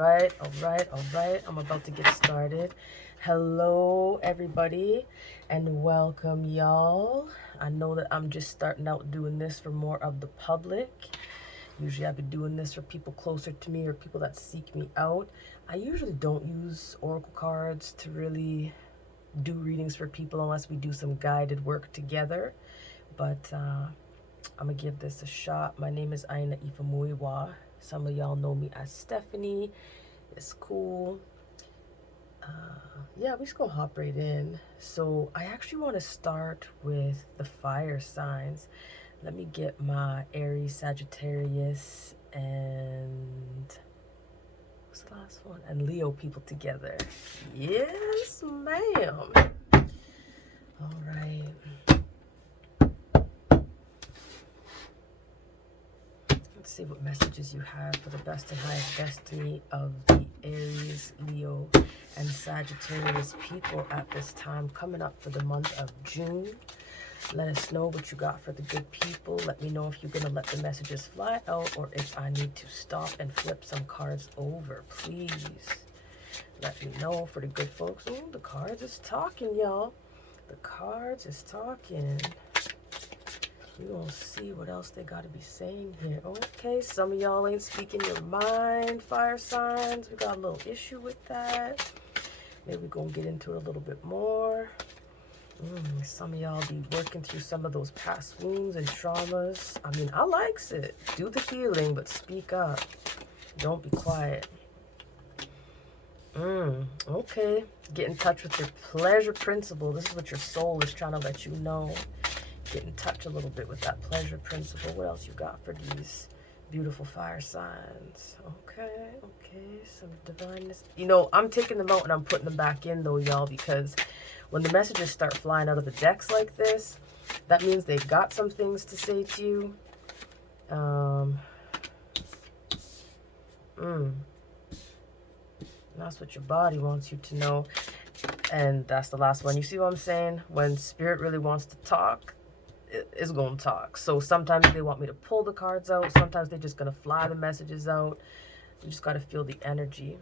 right. I'm about to get started. Hello, everybody, and welcome, y'all. I know that I'm just starting out doing this for more of the public. Usually I've been doing this for people closer to me or people that seek me out. I usually don't use oracle cards to really do readings for people unless we do some guided work together. But I'm gonna give this a shot. My name is Aina Ifamuiwa. Some of y'all know me as Stephanie. It's cool. Yeah, we just gonna hop right in. So I actually want to start with the fire signs. Let me get my Aries, Sagittarius, and what's the last one? And Leo people together. Yes, ma'am. All right. Let's see what messages you have for the best and highest destiny of the Aries, Leo, and Sagittarius people at this time coming up for the month of June. Let us know what you got for the good people. Let me know if you're going to let the messages fly out or if I need to stop and flip some cards over. Please let me know for the good folks. Oh, the cards is talking, y'all. The cards is talking. We're going to see what else they got to be saying here. Okay, some of y'all ain't speaking your mind, fire signs. We got a little issue with that. Maybe we're going to get into it a little bit more. Some of y'all be working through some of those past wounds and traumas. I mean, I likes it. Do the healing, but speak up. Don't be quiet. Okay. Get in touch with your pleasure principle. This is what your soul is trying to let you know. Get in touch a little bit with that pleasure principle. What else you got for these beautiful fire signs? Okay. Some divineness. You know, I'm taking them out and I'm putting them back in though, y'all, because when the messages start flying out of the decks like this, that means they've got some things to say to you. That's what your body wants you to know. And that's the last one. You see what I'm saying? When spirit really wants to talk, it's going to talk. So sometimes they want me to pull the cards out. Sometimes they're just going to fly the messages out. You just got to feel the energy.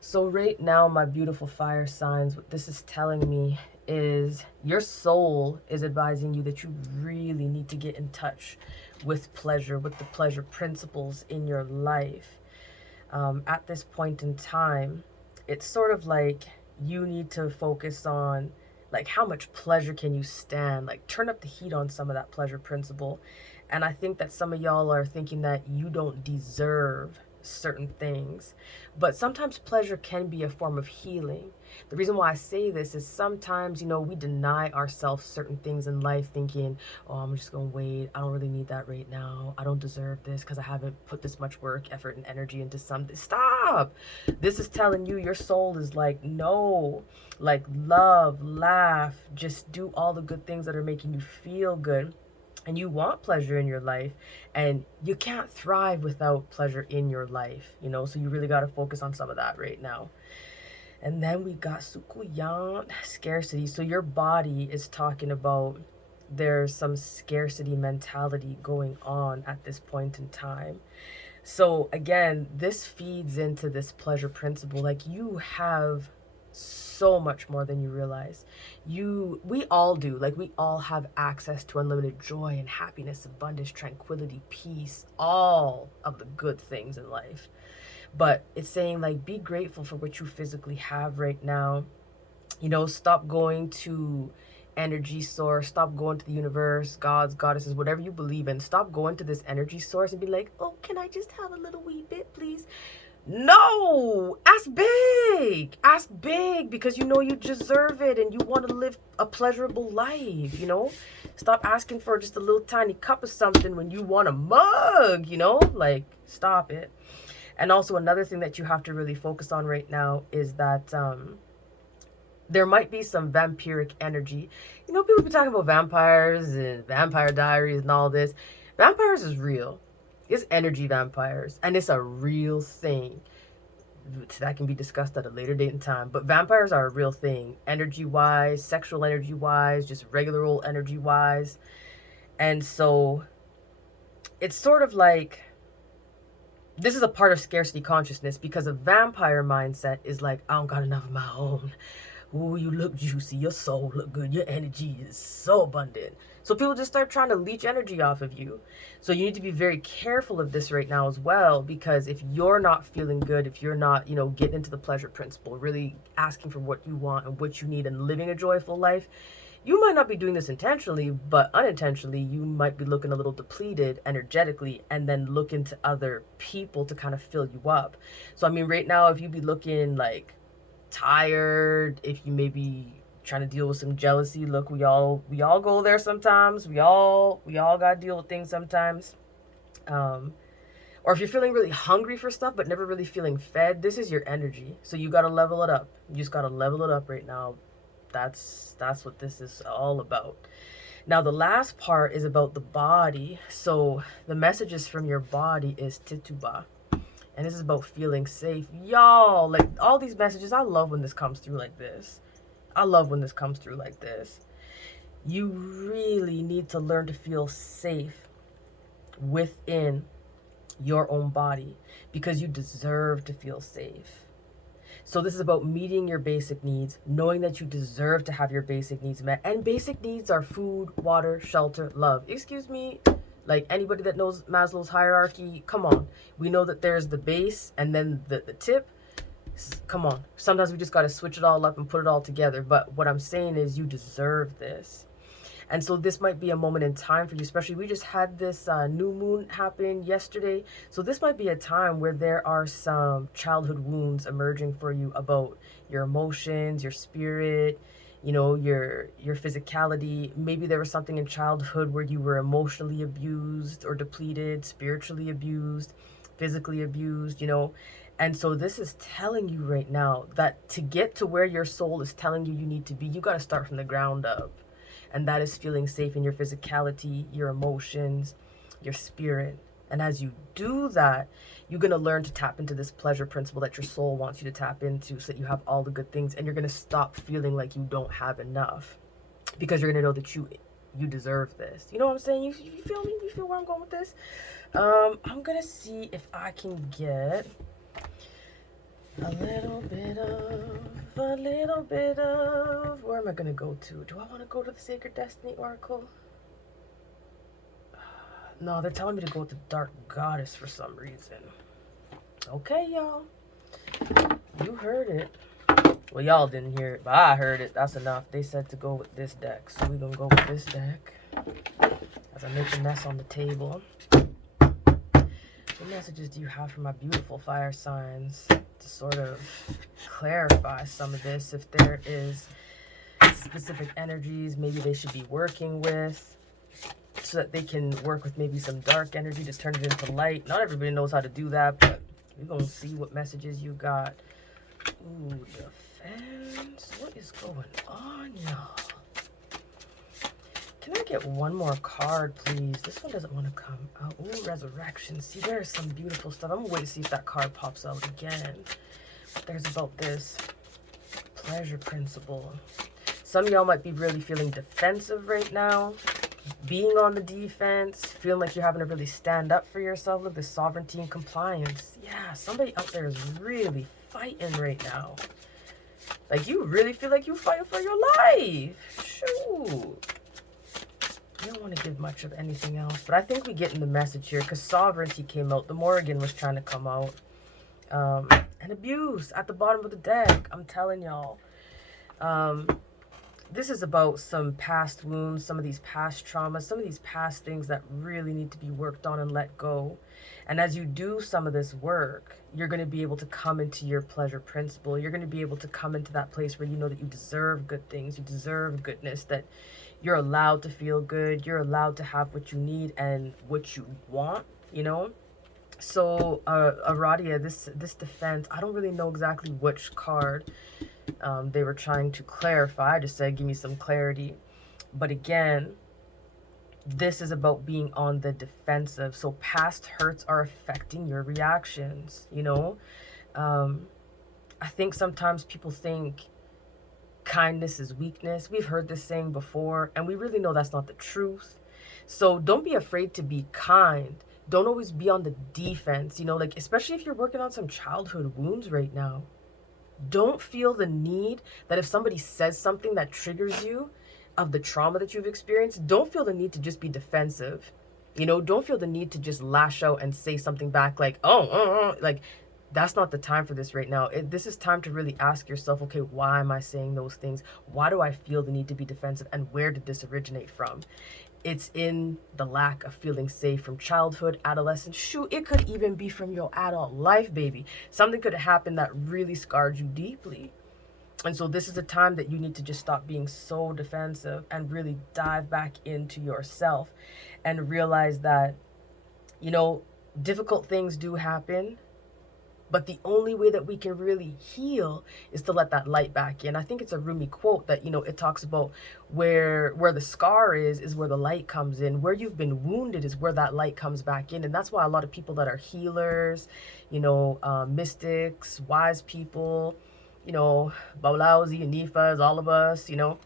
So right now, my beautiful fire signs, what this is telling me is your soul is advising you that you really need to get in touch with pleasure, with the pleasure principles in your life. At this point in time, it's sort of like you need to focus on like how much pleasure can you stand, like turn up the heat on some of that pleasure principle. And I think that some of y'all are thinking that you don't deserve certain things, but sometimes pleasure can be a form of healing. The reason why I say this is sometimes, you know, we deny ourselves certain things in life thinking, oh, I'm just gonna wait, I don't really need that right now, I don't deserve this because I haven't put this much work, effort, and energy into something. Stop. This is telling you, your soul is like, no, like love, laugh, just do all the good things that are making you feel good. And you want pleasure in your life, and you can't thrive without pleasure in your life, you know, so you really got to focus on some of that right now. And then we got Sukuyan, scarcity. So your body is talking about there's some scarcity mentality going on at this point in time. So again, this feeds into this pleasure principle. Like, you have so much more than you realize. We all do. Like, we all have access to unlimited joy and happiness, abundance, tranquility, peace, all of the good things in life. But it's saying, like, be grateful for what you physically have right now. You know, stop going to energy source, stop going to the universe, gods, goddesses, whatever you believe in. Stop going to this energy source and be like, oh, can I just have a little wee bit, please? No, ask big, because you know you deserve it and you want to live a pleasurable life, you know. Stop asking for just a little tiny cup of something when you want a mug, you know, like, stop it. And also another thing that you have to really focus on right now is that there might be some vampiric energy. You know, people be talking about vampires and vampire diaries and all this. Vampires is real. It's energy vampires, and it's a real thing. That can be discussed at a later date and time. But vampires are a real thing, energy-wise, sexual energy-wise, just regular old energy-wise. And so it's sort of like this is a part of scarcity consciousness, because a vampire mindset is like, I don't got enough of my own. Ooh, you look juicy, your soul look good, your energy is so abundant. So people just start trying to leech energy off of you. So you need to be very careful of this right now as well, because if you're not feeling good, if you're not, you know, getting into the pleasure principle, really asking for what you want and what you need and living a joyful life, you might not be doing this intentionally, but unintentionally, you might be looking a little depleted energetically, and then looking to other people to kind of fill you up. So, I mean, right now, if you be looking like tired, if you may be trying to deal with some jealousy, look, we all go there sometimes. We all got to deal with things sometimes. Um, or if you're feeling really hungry for stuff but never really feeling fed, this is your energy. So you got to level it up. You just got to level it up right now. That's what this is all about. Now the last part is about the body. So the messages from your body is tituba. And this is about feeling safe. Y'all, like all these messages, I love when this comes through like this. I love when this comes through like this. You really need to learn to feel safe within your own body, because you deserve to feel safe. So this is about meeting your basic needs, knowing that you deserve to have your basic needs met. And basic needs are food, water, shelter, love. Excuse me, like anybody that knows Maslow's hierarchy, come on. We know that there's the base and then the tip. Come on. Sometimes we just got to switch it all up and put it all together. But what I'm saying is you deserve this. And so this might be a moment in time for you, especially we just had this new moon happen yesterday. So this might be a time where there are some childhood wounds emerging for you about your emotions, your spirit, you know, your physicality. Maybe there was something in childhood where you were emotionally abused or depleted, spiritually abused, physically abused, you know. And so this is telling you right now that to get to where your soul is telling you need to be, you got to start from the ground up. And that is feeling safe in your physicality, your emotions, your spirit. And as you do that, you're going to learn to tap into this pleasure principle that your soul wants you to tap into, so that you have all the good things, and you're going to stop feeling like you don't have enough, because you're going to know that you deserve this. You know what I'm saying? You feel me? You feel where I'm going with this? I'm going to see if I can get a little bit of, where am I going to go to? Do I want to go to the Sacred Destiny Oracle? No, they're telling me to go to Dark Goddess for some reason. Okay, y'all. You heard it. Well, y'all didn't hear it, but I heard it. That's enough. They said to go with this deck, so we're going to go with this deck as I make a mess on the table. What messages do you have for my beautiful fire signs to sort of clarify some of this? If there is specific energies maybe they should be working with, so that they can work with maybe some dark energy to turn it into light. Not everybody knows how to do that, but we're going to see what messages you got. Ooh, defense. What is going on, y'all? Can I get one more card, please? This one doesn't want to come out. Ooh, resurrection. See, there's some beautiful stuff. I'm going to wait to see if that card pops out again. There's about this pleasure principle. Some of y'all might be really feeling defensive right now, being on the defense, feeling like you're having to really stand up for yourself. Look, this sovereignty and compliance. Yeah, somebody out there is really fighting right now. Like, you really feel like you're fighting for your life. Shoot. I don't want to give much of anything else, but I think we get in the message here, because sovereignty came out. The Morrigan was trying to come out. And abuse at the bottom of the deck. I'm telling y'all. This is about some past wounds, some of these past traumas, some of these past things that really need to be worked on and let go. And as you do some of this work, you're going to be able to come into your pleasure principle. You're going to be able to come into that place where you know that you deserve good things, you deserve goodness, that you're allowed to feel good, you're allowed to have what you need and what you want, you know? So, Aradia, this defense, I don't really know exactly which card they were trying to clarify. I just said, give me some clarity. But again, this is about being on the defensive. So past hurts are affecting your reactions, you know? I think sometimes people think kindness is weakness. We've heard this saying before, and we really know that's not the truth. So don't be afraid to be kind. don't always be on the defense, you know, like, especially if you're working on some childhood wounds right now. Don't feel the need that if somebody says something that triggers you of the trauma that you've experienced, don't feel the need to just be defensive. You know, don't feel the need to just lash out and say something back like, oh, like, that's not the time for this right now. This is time to really ask yourself, okay, why am I saying those things? Why do I feel the need to be defensive? And where did this originate from? It's in the lack of feeling safe from childhood, adolescence. Shoot, it could even be from your adult life, baby. Something could have happened that really scarred you deeply. And so this is a time that you need to just stop being so defensive and really dive back into yourself and realize that, you know, difficult things do happen. But the only way that we can really heal is to let that light back in. I think it's a Rumi quote that, you know, it talks about where the scar is where the light comes in. Where you've been wounded is where that light comes back in. And that's why a lot of people that are healers, you know, mystics, wise people, you know, Baulauzi, Nifas, all of us, you know,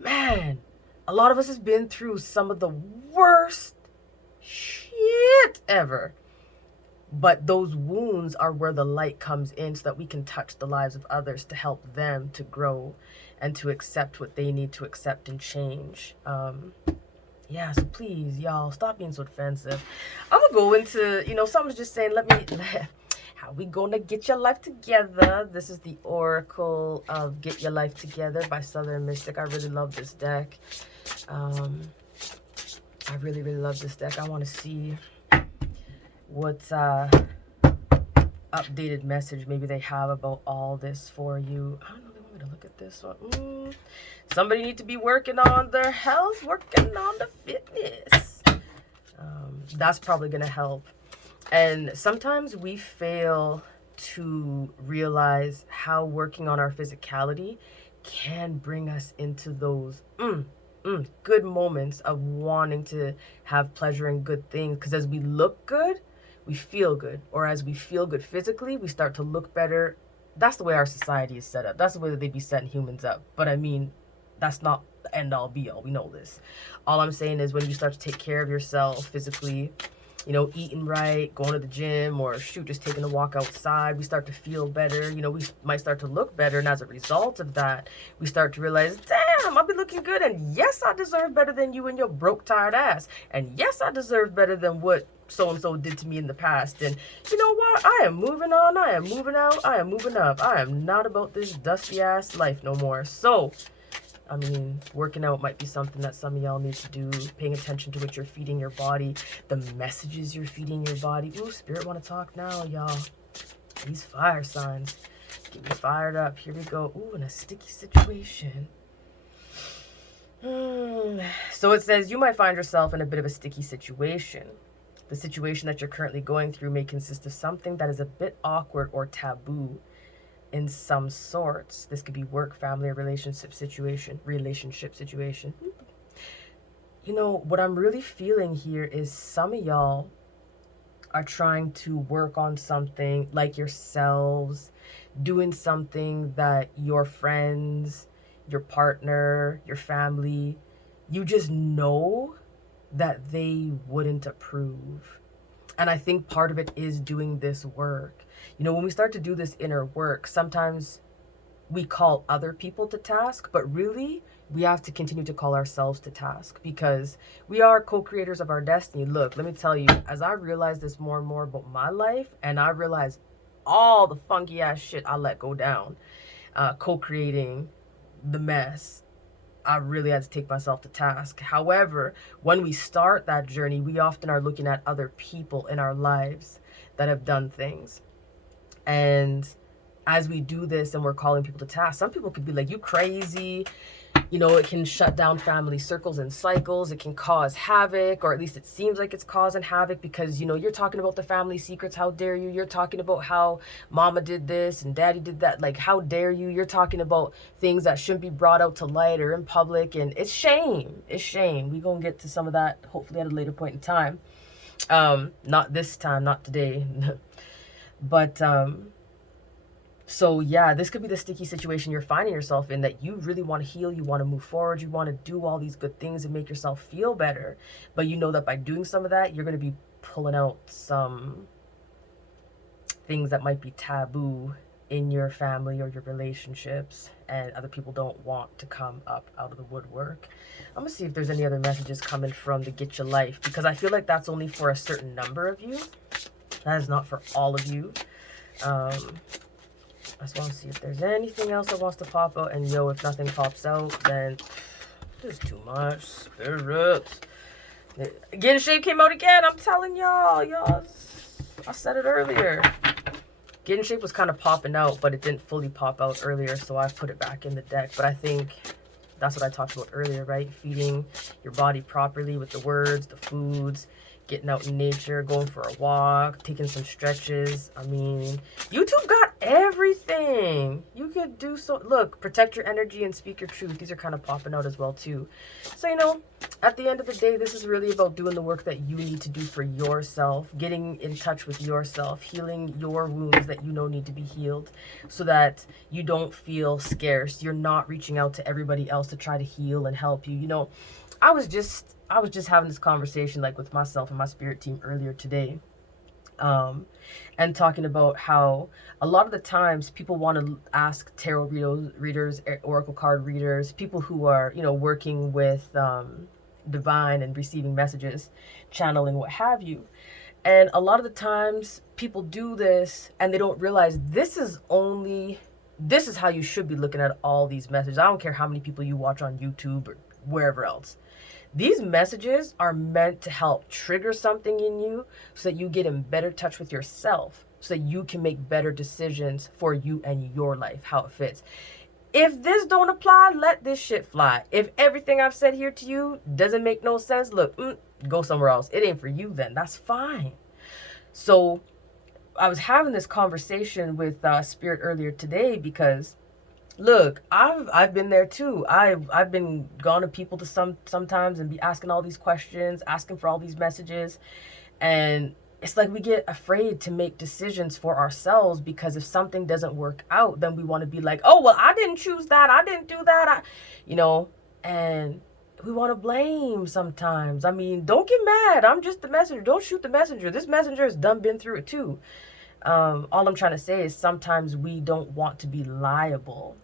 man, a lot of us has been through some of the worst shit ever. But those wounds are where the light comes in so that we can touch the lives of others to help them to grow and to accept what they need to accept and change. Yeah, so please, y'all, stop being so defensive. I'm going to go into, you know, someone's just saying, how we gonna get your life together? This is the Oracle of Get Your Life Together by Southern Mystic. I really love this deck. I really, really love this deck. I want to see what updated message maybe they have about all this for you. I don't know, they want me to look at this one. Somebody need to be working on their health, working on the fitness. That's probably going to help. And sometimes we fail to realize how working on our physicality can bring us into those good moments of wanting to have pleasure and good things. Because as we look good, we feel good. Or as we feel good physically, we start to look better. That's the way our society is set up. That's the way that they be setting humans up. But I mean, that's not the end all be all. We know this. All I'm saying is when you start to take care of yourself physically, you know, eating right, going to the gym, or shoot, just taking a walk outside, we start to feel better. You know, we might start to look better. And as a result of that, we start to realize, damn, I'll be looking good. And yes, I deserve better than you and your broke, tired ass. And yes, I deserve better than what so-and-so did to me in the past. And you know what? I am moving on. I am moving out. I am moving up. I am not about this dusty ass life no more. So, I mean, working out might be something that some of y'all need to do. Paying attention to what you're feeding your body, the messages you're feeding your body. Ooh, Spirit want to talk now, y'all. These fire signs get me fired up. Here we go. Ooh, in a sticky situation. So it says you might find yourself in a bit of a sticky situation. The situation that you're currently going through may consist of something that is a bit awkward or taboo in some sorts. This could be work, family, or relationship situation. You know, what I'm really feeling here is some of y'all are trying to work on something like yourselves, doing something that your friends, your partner, your family, you just know that they wouldn't approve. And I think part of it is doing this work. You know, when we start to do this inner work, sometimes we call other people to task, but really we have to continue to call ourselves to task because we are co-creators of our destiny. Look, let me tell you, as I realize this more and more about my life, and I realize all the funky ass shit I let go down, co-creating the mess, I really had to take myself to task. However, when we start that journey, we often are looking at other people in our lives that have done things. And as we do this and we're calling people to task, some people could be like, you crazy. You know, it can shut down family circles and cycles. It can cause havoc, or at least it seems like it's causing havoc because, you know, you're talking about the family secrets. How dare you? You're talking about how mama did this and daddy did that. Like, how dare you? You're talking about things that shouldn't be brought out to light or in public. And it's shame. It's shame. We're going to get to some of that hopefully at a later point in time. Not this time, not today. But So yeah, this could be the sticky situation you're finding yourself in, that you really want to heal, you want to move forward, you want to do all these good things and make yourself feel better. But you know that by doing some of that, you're going to be pulling out some things that might be taboo in your family or your relationships, and other people don't want to come up out of the woodwork. I'm gonna see if there's any other messages coming from the Get Your Life, because I feel like that's only for a certain number of you. That is not for all of you. I just want to see if there's anything else that wants to pop out. And yo, if nothing pops out, then there's too much. Spirits. Get in Shape came out again. I'm telling y'all. I said it earlier. Get in Shape was kind of popping out, but it didn't fully pop out earlier, so I put it back in the deck. But I think that's what I talked about earlier, right? Feeding your body properly with the words, the foods, getting out in nature, going for a walk, taking some stretches. I mean, YouTube got everything. You could do so. Look, protect your energy and speak your truth. These are kind of popping out as well too. So, you know, at the end of the day, this is really about doing the work that you need to do for yourself, getting in touch with yourself, healing your wounds that you know need to be healed, so that you don't feel scarce. You're not reaching out to everybody else to try to heal and help you. You know, I was just having this conversation like with myself and my spirit team earlier today, and talking about how a lot of the times people want to ask tarot readers, oracle card readers, people who are, you know, working with divine and receiving messages, channeling, what have you. And a lot of the times people do this and they don't realize this is how you should be looking at all these messages. I don't care how many people you watch on YouTube or wherever else. These messages are meant to help trigger something in you so that you get in better touch with yourself, so that you can make better decisions for you and your life, how it fits. If this don't apply, let this shit fly. If everything I've said here to you doesn't make no sense, look, go somewhere else. It ain't for you then. That's fine. So I was having this conversation with Spirit earlier today, because look, I've been there too. I've been gone to people to sometimes and be asking all these questions, asking for all these messages, and it's like we get afraid to make decisions for ourselves, because if something doesn't work out, then we want to be like, oh well, I didn't choose that, I didn't do that, you know, and we want to blame sometimes. I mean, don't get mad. I'm just the messenger. Don't shoot the messenger. This messenger has been through it too. All I'm trying to say is sometimes we don't want to be liable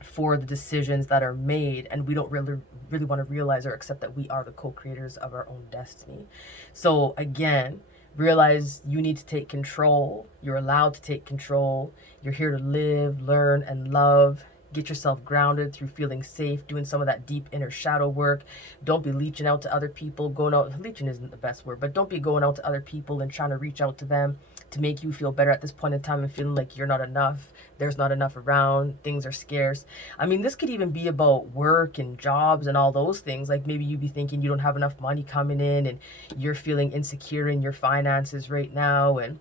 for the decisions that are made, and we don't really want to realize or accept that we are the co-creators of our own destiny. So again, realize you need to take control. You're allowed to take control. You're here to live, learn, and love. Get yourself grounded through feeling safe, doing some of that deep inner shadow work. Don't be leeching out to other people, leeching isn't the best word, but don't be going out to other people and trying to reach out to them to make you feel better at this point in time and feeling like you're not enough. There's not enough around. Things are scarce. I mean, this could even be about work and jobs and all those things. Like maybe you'd be thinking you don't have enough money coming in and you're feeling insecure in your finances right now, and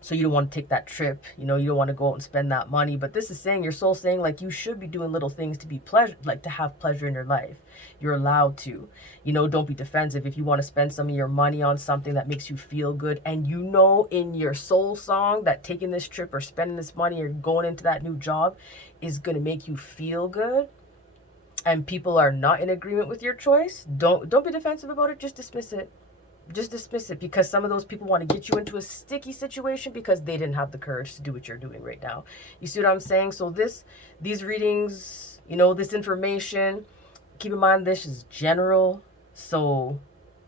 so you don't want to take that trip, you know, you don't want to go out and spend that money. But this is saying, your soul saying, like, you should be doing little things to be pleasure, like to have pleasure in your life. You're allowed to, you know, don't be defensive. If you want to spend some of your money on something that makes you feel good, and you know in your soul song that taking this trip or spending this money or going into that new job is going to make you feel good, and people are not in agreement with your choice, don't be defensive about it. Just dismiss it. Just dismiss it, because some of those people want to get you into a sticky situation because they didn't have the courage to do what you're doing right now. You see what I'm saying? So these readings, you know, this information, keep in mind this is general. So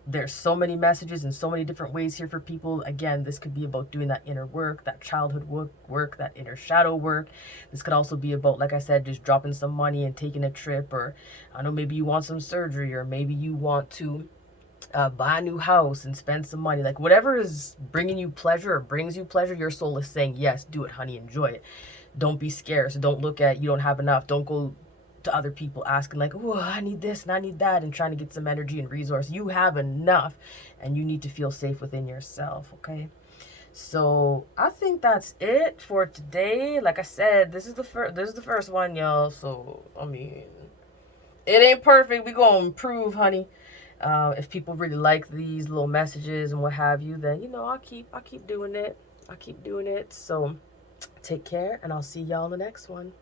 there's so many messages and so many different ways here for people. Again, this could be about doing that inner work, that childhood work, that inner shadow work. This could also be about, like I said, just dropping some money and taking a trip, or I know maybe you want some surgery, or maybe you want to buy a new house and spend some money. Like whatever is bringing you pleasure or brings you pleasure, your soul is saying, yes, do it, honey, enjoy it. Don't be scared. So don't look at you don't have enough. Don't go to other people asking like, oh, I need this and I need that, and trying to get some energy and resource. You have enough, and you need to feel safe within yourself, okay? So I think that's it for today. Like I said, this is the first one, y'all. So I mean, it ain't perfect. We gonna improve, honey. If people really like these little messages and what have you, then, you know, I'll keep doing it. I'll keep doing it. So Take care, and I'll see y'all in the next one.